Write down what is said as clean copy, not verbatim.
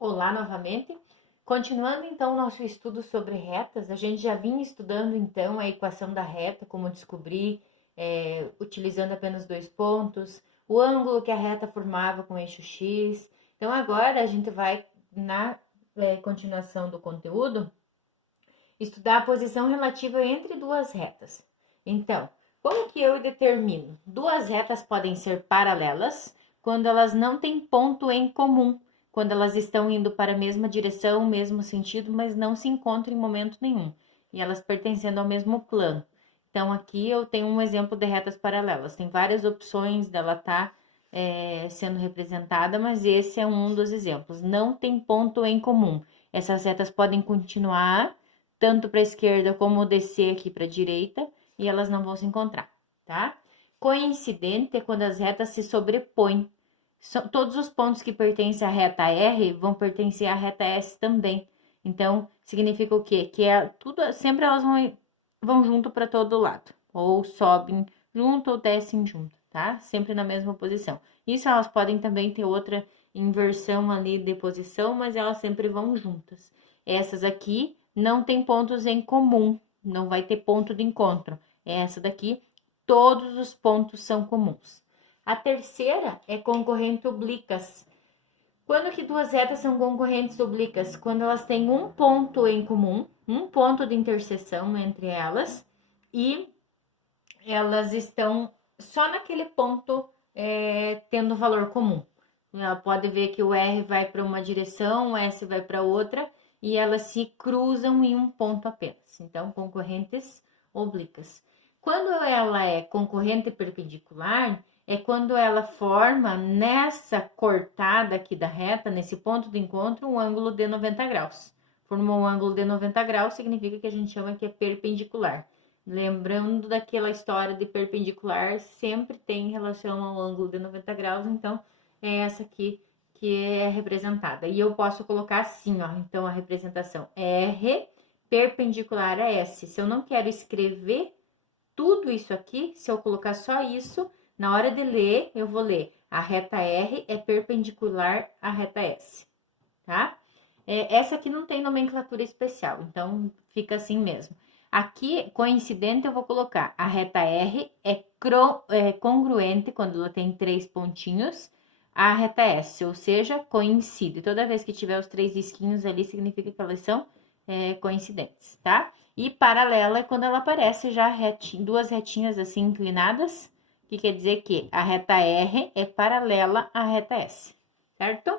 Olá novamente. Continuando então o nosso estudo sobre retas, a gente já vinha estudando então a equação da reta, como descobrir utilizando apenas dois pontos, o ângulo que a reta formava com o eixo X. Então agora a gente vai, na continuação do conteúdo, estudar a posição relativa entre duas retas. Então, como que eu determino? Duas retas podem ser paralelas quando elas não têm ponto em comum, quando elas estão indo para a mesma direção, mesmo sentido, mas não se encontram em momento nenhum, e elas pertencendo ao mesmo plano. Então, aqui eu tenho um exemplo de retas paralelas. Tem várias opções dela estar sendo representada, mas esse é um dos exemplos. Não tem ponto em comum. Essas retas podem continuar tanto para a esquerda como descer aqui para a direita, e elas não vão se encontrar, tá? Coincidente é quando as retas se sobrepõem. Todos os pontos que pertencem à reta R vão pertencer à reta S também. Então, significa o quê? Que sempre elas vão junto para todo lado. Ou sobem junto ou descem junto, tá? Sempre na mesma posição. Isso elas podem também ter outra inversão ali de posição, mas elas sempre vão juntas. Essas aqui não tem pontos em comum, não vai ter ponto de encontro. Essa daqui, todos os pontos são comuns. A terceira é concorrente oblíquas. Quando que duas retas são concorrentes oblíquas? Quando elas têm um ponto em comum, um ponto de interseção entre elas, e elas estão só naquele ponto tendo valor comum. Ela pode ver que o R vai para uma direção, o S vai para outra, e elas se cruzam em um ponto apenas. Então, concorrentes oblíquas. Quando ela é concorrente perpendicular, é quando ela forma nessa cortada aqui da reta, nesse ponto de encontro, um ângulo de 90 graus. Formou um ângulo de 90 graus, significa que a gente chama que é perpendicular. Lembrando daquela história de perpendicular, sempre tem relação ao ângulo de 90 graus, então é essa aqui que é representada. E eu posso colocar assim, ó, então a representação R perpendicular a S. Se eu não quero escrever tudo isso aqui, se eu colocar só isso, na hora de ler, eu vou ler a reta R é perpendicular à reta S, tá? Essa aqui não tem nomenclatura especial, então fica assim mesmo. Aqui, coincidente, eu vou colocar a reta R é congruente, quando ela tem 3 pontinhos, a reta S, ou seja, coincide. Toda vez que tiver os 3 risquinhos ali, significa que elas são coincidentes, tá? E paralela é quando ela aparece já duas retinhas assim inclinadas, que quer dizer que a reta R é paralela à reta S, certo?